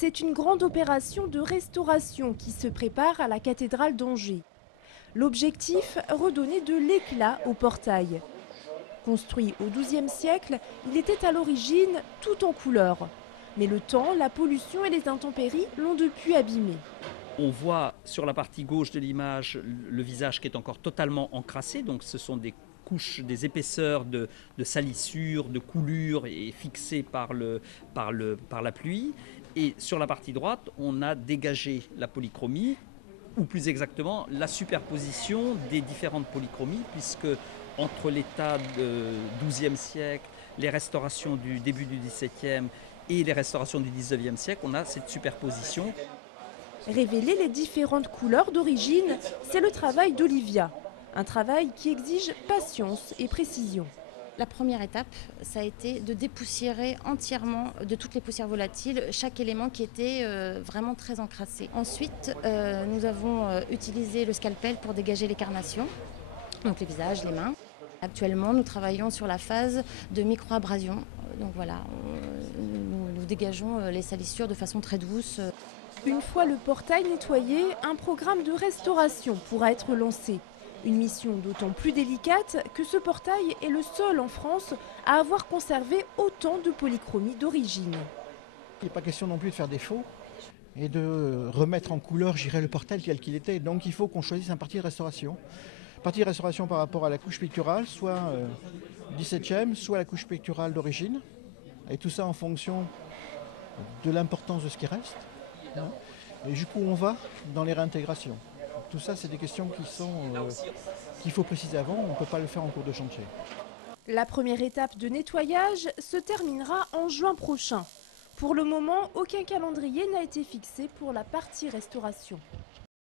C'est une grande opération de restauration qui se prépare à la cathédrale d'Angers. L'objectif, redonner de l'éclat au portail. Construit au XIIe siècle, il était à l'origine tout en couleur. Mais le temps, la pollution et les intempéries l'ont depuis abîmé. On voit sur la partie gauche de l'image le visage qui est encore totalement encrassé, donc ce sont des couches, des épaisseurs de salissures, de coulures et fixées par la pluie. Et sur la partie droite, on a dégagé la polychromie, ou plus exactement la superposition des différentes polychromies, puisque entre l'état du XIIe siècle, les restaurations du début du XVIIe et les restaurations du XIXe siècle, on a cette superposition. Révéler les différentes couleurs d'origine, c'est le travail d'Olivia. Un travail qui exige patience et précision. La première étape, ça a été de dépoussiérer entièrement de toutes les poussières volatiles chaque élément qui était vraiment très encrassé. Ensuite, nous avons utilisé le scalpel pour dégager les carnations, donc les visages, les mains. Actuellement, nous travaillons sur la phase de micro-abrasion. Donc voilà, nous dégageons les salissures de façon très douce. Une fois le portail nettoyé, un programme de restauration pourra être lancé. Une mission d'autant plus délicate que ce portail est le seul en France à avoir conservé autant de polychromie d'origine. Il n'est pas question non plus de faire défaut et de remettre en couleur, le portail tel qu'il était. Donc il faut qu'on choisisse un parti de restauration. Parti de restauration par rapport à la couche picturale, soit 17e, soit la couche picturale d'origine. Et tout ça en fonction de l'importance de ce qui reste. Et jusqu'où on va dans les réintégrations. Tout ça, c'est des questions qu'il faut préciser avant, on ne peut pas le faire en cours de chantier. La première étape de nettoyage se terminera en juin prochain. Pour le moment, aucun calendrier n'a été fixé pour la partie restauration.